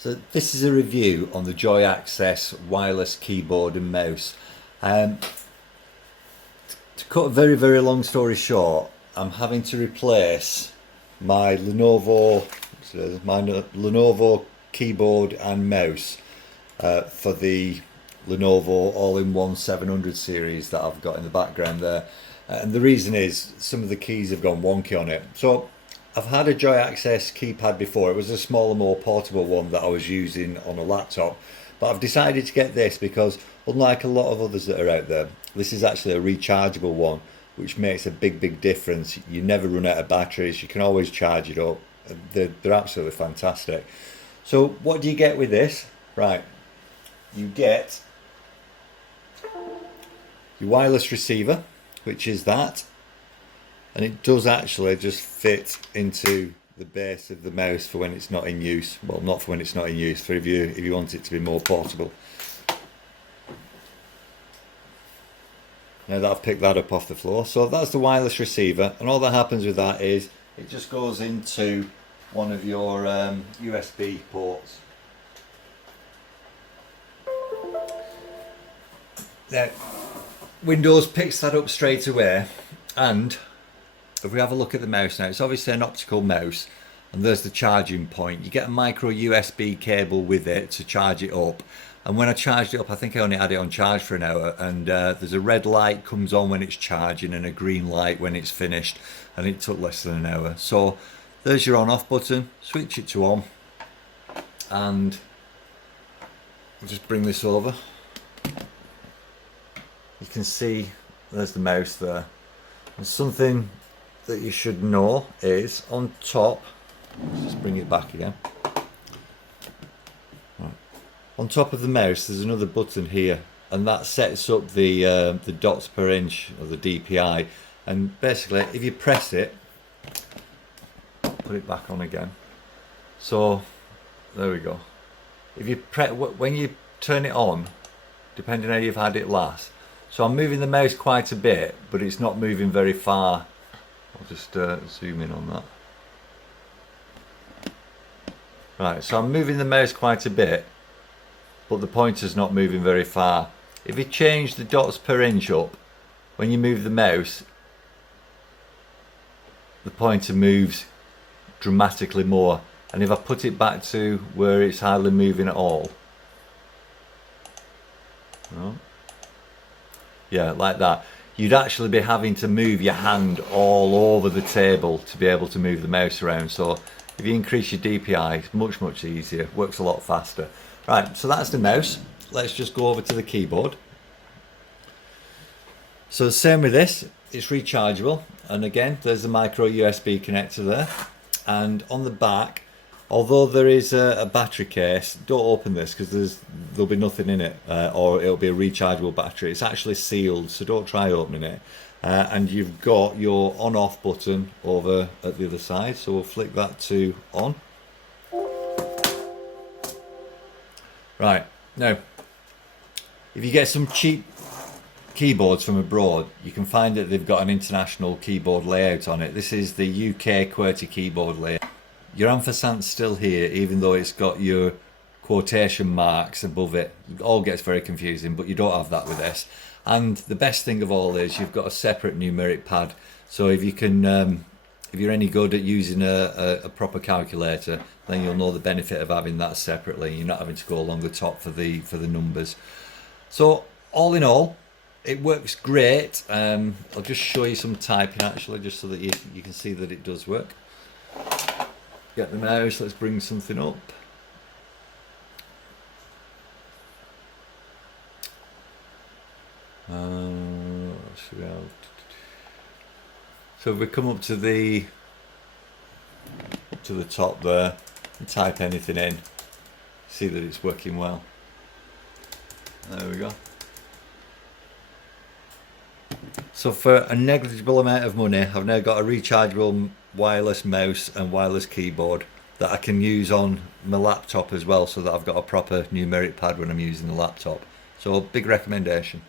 So this is a review on the Joy Access wireless keyboard and mouse. To cut a very long story short, I'm having to replace my Lenovo keyboard and mouse for the Lenovo all-in-one 700 series that I've got in the background there. And the reason is some of the keys have gone wonky on it. So I've had a Joy Access keypad before. It was a smaller, more portable one that I was using on a laptop. But I've decided to get this because unlike a lot of others that are out there, this is actually a rechargeable one, which makes a big difference. You never run out of batteries. You can always charge it up. They're absolutely fantastic. So what do you get with this? Right, you get your wireless receiver, which is that. And it does actually just fit into the base of the mouse for when it's not in use. Well, not for when it's not in use, for if you want it to be more portable. Now that I've picked that up off the floor. So that's the wireless receiver, and all that happens with that is it just goes into one of your USB ports. Now, Windows picks that up straight away, and if we have a look at the mouse now, it's obviously an optical mouse, and there's the charging point. You get a micro USB cable with it to charge it up. And when I charged it up, I think I only had it on charge for an hour, and there's a red light comes on when it's charging and a green light when it's finished, and it took less than an hour. So there's your on-off button. Switch it to on, and I'll just bring this over. You can see there's the mouse there. And something that you should know is on top, let's just bring it back again. Right. On top of the mouse there's another button here, and that sets up the dots per inch, or the DPI, and basically if you press it, put it back on again. So there we go. If you when you turn it on, depending on how you've had it last, so I'm moving the mouse quite a bit, but it's not moving very far. I'll just zoom in on that. Right, so I'm moving the mouse quite a bit, but the pointer's not moving very far. If you change the dots per inch up, when you move the mouse, the pointer moves dramatically more. And if I put it back to where it's hardly moving at all, no. Yeah, like that, you'd actually be having to move your hand all over the table to be able to move the mouse around. So if you increase your DPI, it's much easier, works a lot faster. Right, so that's the mouse. Let's just go over to the keyboard. So the same with this, it's rechargeable, and again there's the micro USB connector there. And on the back, although there is a battery case, don't open this because there'll be nothing in it, or it'll be a rechargeable battery. It's actually sealed, so don't try opening it. And you've got your on-off button over at the other side, so we'll flick that to on. Right, now, if you get some cheap keyboards from abroad, you can find that they've got an international keyboard layout on it. This is the UK QWERTY keyboard layout. Your ampersand's still here, even though it's got your quotation marks above it. It all gets very confusing, but you don't have that with this. And the best thing of all is you've got a separate numeric pad. So if you can, if you're any good at using a proper calculator, then you'll know the benefit of having that separately. You're not having to go along the top for the numbers. So all in all, it works great. I'll just show you some typing actually, just so that you can see that it does work. Get the mouse, let's bring something up. So if we come up to the top there and type anything in, see that it's working well. There we go. So for a negligible amount of money, I've now got a rechargeable wireless mouse and wireless keyboard that I can use on my laptop as well, so that I've got a proper numeric pad when I'm using the laptop. So big recommendation.